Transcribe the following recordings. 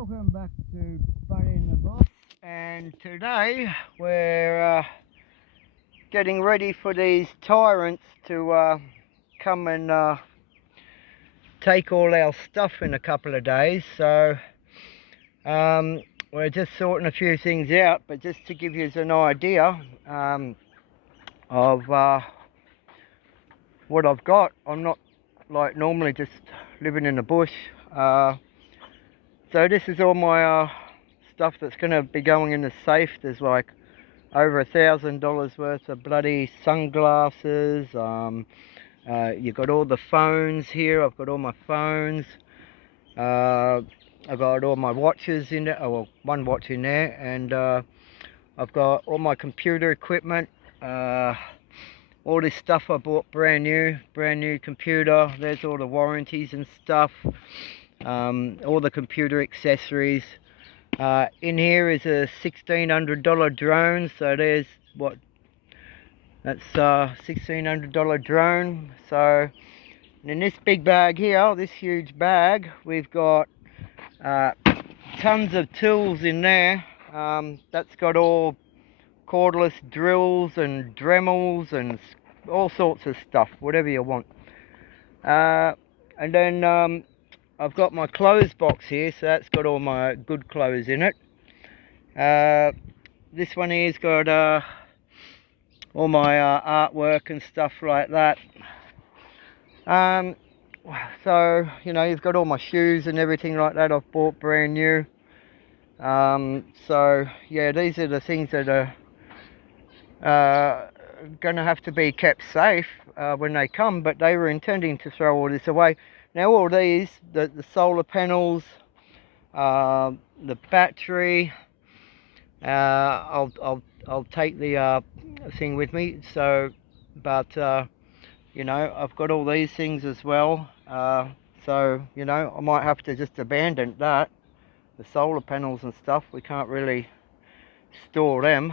Welcome back to Buddy and the Boss, and today we're getting ready for these tyrants to come and take all our stuff in a couple of days. So we're just sorting a few things out, but just to give you an idea of what I've got. I'm not like normally just living in the bush. So this is all my stuff that's going to be going in the safe. There's like over $1,000 worth of bloody sunglasses. You've got all the phones here. I've got all my phones. I've got all my watches in there. Oh, well, one watch in there, and I've got all my computer equipment. All this stuff I bought brand new computer. There's all the warranties and stuff. All the computer accessories. In here is a $1,600 drone, so there's what, that's $1,600 drone. So in this big bag here, this huge bag, we've got tons of tools in there. That's got all cordless drills and Dremels and all sorts of stuff, whatever you want. And then I've got my clothes box here, so that's got all my good clothes in it. This one here's got all my artwork and stuff like that. So, you know, you've got all my shoes and everything like that I've bought brand new. So, yeah, these are the things that are going to have to be kept safe when they come, but they were intending to throw all this away. Now all these, the solar panels, the battery, I'll take the thing with me. So, but you know, I've got all these things as well. So, you know, I might have to just abandon that. The solar panels and stuff, we can't really store them.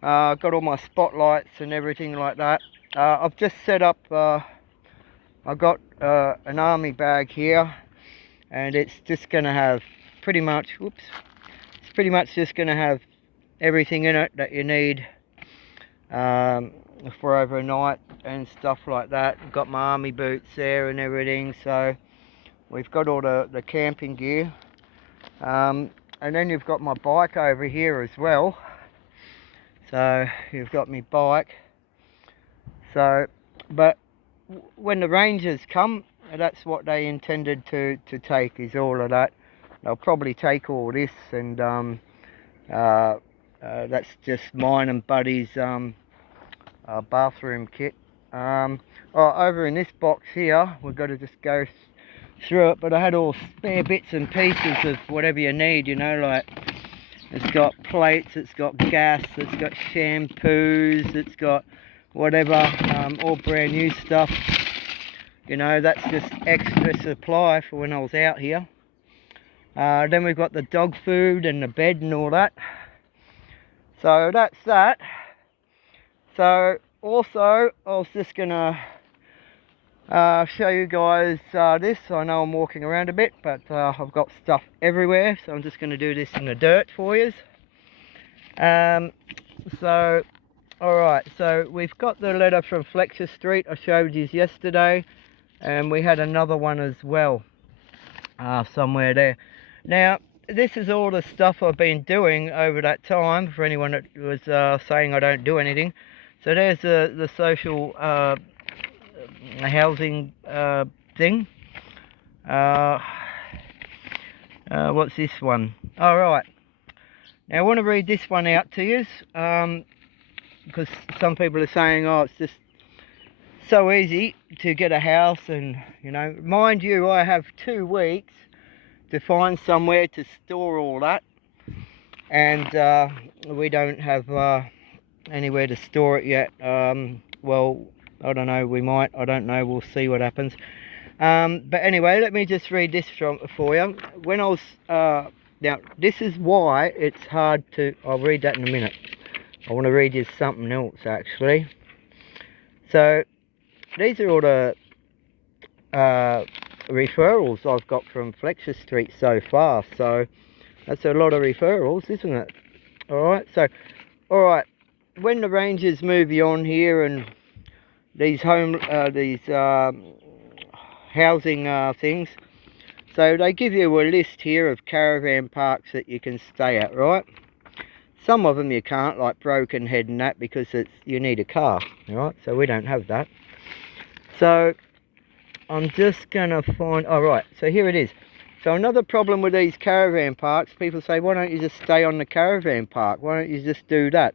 I've got all my spotlights and everything like that. I've just set up, I've got an army bag here, and it's just going to have pretty much, it's pretty much just going to have everything in it that you need for overnight and stuff like that. I've got my army boots there and everything, so we've got all the camping gear. And then you've got my bike over here as well. So you've got my bike. So, but when the Rangers come, that's what they intended to take, is all of that. They'll probably take all this, and that's just mine and Buddy's bathroom kit. Over in this box here, we've got to just go through it, but I had all spare bits and pieces of whatever you need, you know, like it's got plates, it's got gas, it's got shampoos, it's got whatever, all brand new stuff. You know, that's just extra supply for when I was out here. Then we've got the dog food and the bed and all that. So that's that. So also, I was just gonna show you guys this. I know I'm walking around a bit, but I've got stuff everywhere, so I'm just going to do this in the dirt for you. So, alright, so we've got the letter from Fletcher Street I showed you yesterday, and we had another one as well, somewhere there. Now, this is all the stuff I've been doing over that time, for anyone that was saying I don't do anything. So there's the social housing thing. What's this one? Alright, now I want to read this one out to you, because some people are saying, oh, it's just so easy to get a house, and you know, mind you, I have 2 weeks to find somewhere to store all that, and we don't have anywhere to store it yet. Well, I don't know, we might, I don't know, we'll see what happens. But anyway, let me just read this for you. When I was, now this is why it's hard to, I'll read that in a minute. I want to read you something else actually. So, these are all the referrals I've got from Fletcher Street so far. So that's a lot of referrals, isn't it? Alright, so, alright, when the rangers move you on here and these housing things, so they give you a list here of caravan parks that you can stay at, right? Some of them you can't, like Broken Head and that, because you need a car, right? So we don't have that. So I'm just gonna find, oh right, so here it is. So another problem with these caravan parks, people say, why don't you just stay on the caravan park? Why don't you just do that?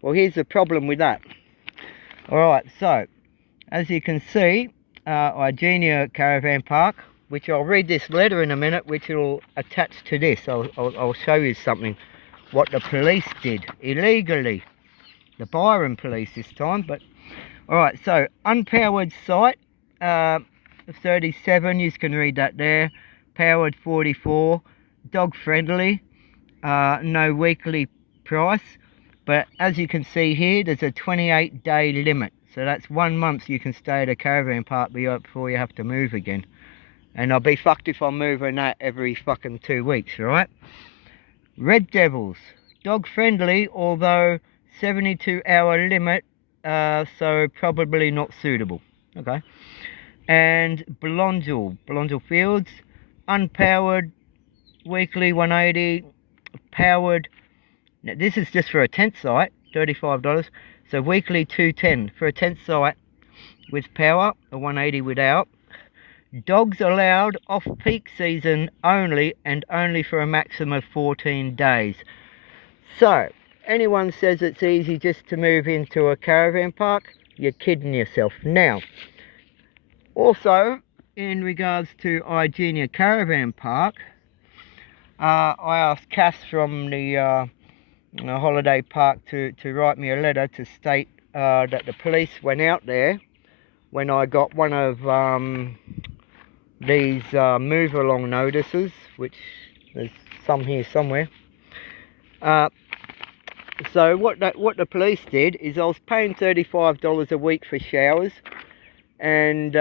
Well, here's the problem with that. Alright, so, as you can see, Igenia Caravan Park, which I'll read this letter in a minute, which will attach to this. I'll show you something, what the police did, illegally. The Byron police this time, but... Alright, so, unpowered site, 37, you can read that there. Powered 44, dog friendly, no weekly price, but as you can see here, there's a 28-day limit, so that's 1 month you can stay at a caravan park before you have to move again. And I'll be fucked if I'm moving that every fucking 2 weeks, right? Red Devils, dog friendly, although 72-hour limit, so probably not suitable. Okay. And Belongil Fields, unpowered, weekly 180, powered. Now this is just for a tent site, $35. So weekly 210 for a tent site with power, a 180 without. Dogs allowed off-peak season only, and only for a maximum of 14 days. So, anyone says it's easy just to move into a caravan park, you're kidding yourself. Now, also, in regards to Igenia Caravan Park, I asked Cass from the holiday park to write me a letter to state that the police went out there when I got one of these move along notices, which there's some here somewhere. So what the police did is I was paying $35 a week for showers, and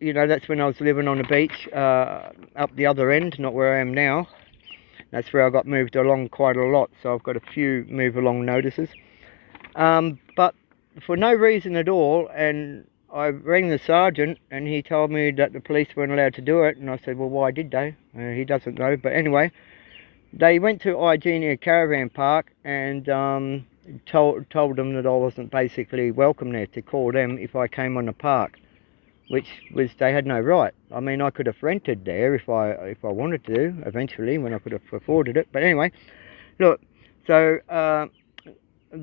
you know, that's when I was living on the beach up the other end, not where I am now. That's where I got moved along quite a lot, so I've got a few move along notices. But for no reason at all, and I rang the sergeant and he told me that the police weren't allowed to do it, and I said, well, why did they? He doesn't know, but anyway, they went to Igenia Caravan Park and told them that I wasn't basically welcome there, to call them if I came on the park, which was, they had no right. I mean, I could have rented there if I wanted to, eventually, when I could have afforded it. But anyway, look, so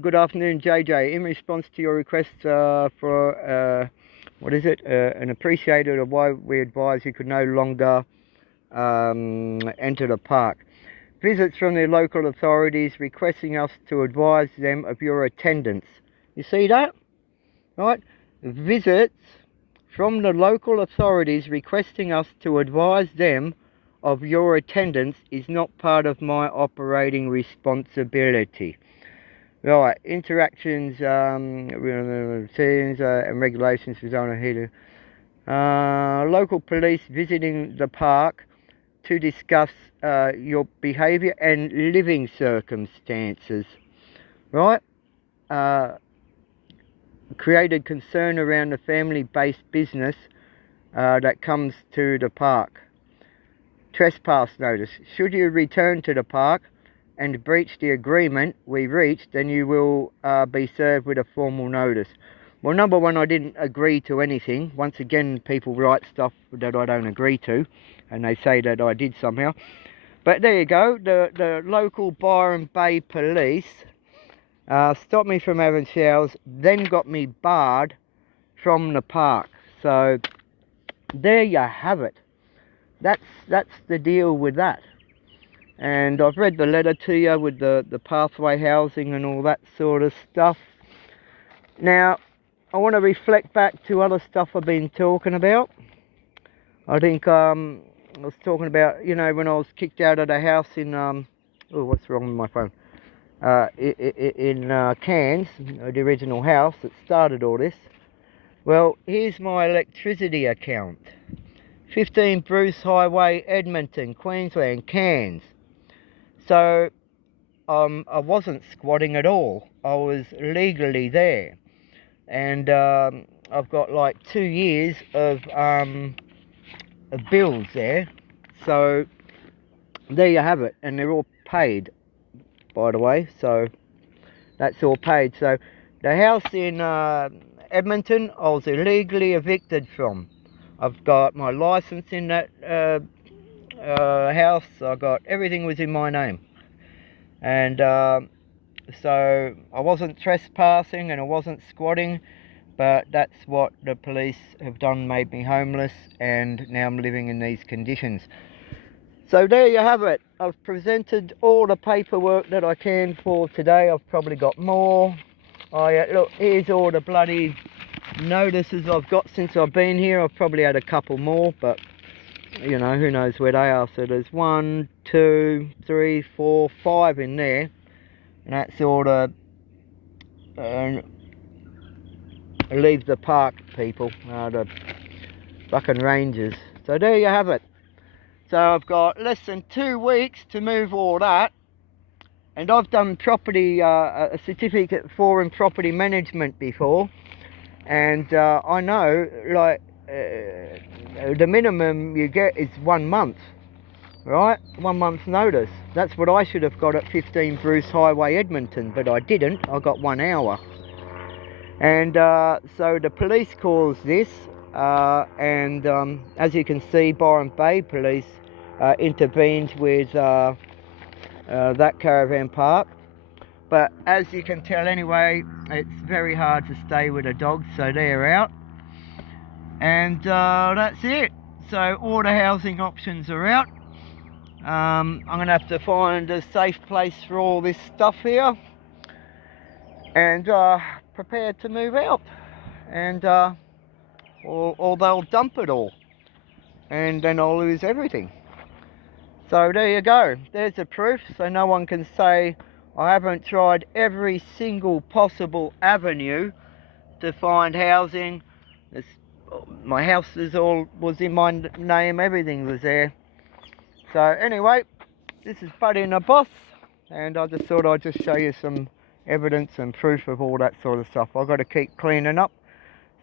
good afternoon, JJ. In response to your request for what is it, an appreciated of why we advise you could no longer enter the park. Visits from the local authorities requesting us to advise them of your attendance. You see that? Right? Visits from the local authorities requesting us to advise them of your attendance is not part of my operating responsibility. Right, interactions, routines and regulations for zone here. Local police visiting the park to discuss your behaviour and living circumstances. Right? Created concern around the family-based business that comes to the park. Trespass notice. Should you return to the park and breach the agreement we reached, then you will be served with a formal notice. Well, number one, I didn't agree to anything. Once again, people write stuff that I don't agree to, and they say that I did somehow. But there you go. The local Byron Bay police stopped me from having showers, then got me barred from the park. So there you have it. That's the deal with that. And I've read the letter to you with the pathway housing and all that sort of stuff. Now, I want to reflect back to other stuff I've been talking about. I think I was talking about, you know, when I was kicked out of the house in, oh, what's wrong with my phone? In Cairns, the original house that started all this. Well, here's my electricity account. 15 Bruce Highway, Edmonton, Queensland, Cairns. So I wasn't squatting at all. I was legally there, and I've got like 2 years of bills there. So there you have it, and they're all paid, by the way. So that's all paid. So the house in Edmonton, I was illegally evicted from. I've got my license in that house. I got everything was in my name, and so I wasn't trespassing and I wasn't squatting, but that's what the police have done, made me homeless, and now I'm living in these conditions. So there you have it. I've presented all the paperwork that I can for today. I've probably got more. Look, here's all the bloody notices I've got since I've been here. I've probably had a couple more, but you know, who knows where they are. So there's 1, 2, 3, 4, 5 in there, and that's all the leave the park people, the fucking rangers. So there you have it. So I've got less than 2 weeks to move all that, and I've done property, a certificate for in property management before, and I know, like, the minimum you get is 1 month, right? 1 month's notice. That's what I should have got at 15 Bruce Highway, Edmonton, but I didn't. I got 1 hour. And so the police calls this, and as you can see, Byron Bay Police intervened with that caravan park. But as you can tell anyway, it's very hard to stay with a dog, so they're out. And that's it. So all the housing options are out. I'm going to have to find a safe place for all this stuff here, and prepare to move out. And or they'll dump it all, and then I'll lose everything. So there you go. There's the proof, so no one can say I haven't tried every single possible avenue to find housing. My house was in my name, everything was there. So anyway, this is Buddy and the Boss, and I just thought I'd just show you some evidence and proof of all that sort of stuff. I've got to keep cleaning up.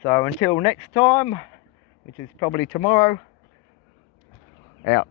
So until next time, which is probably tomorrow, out.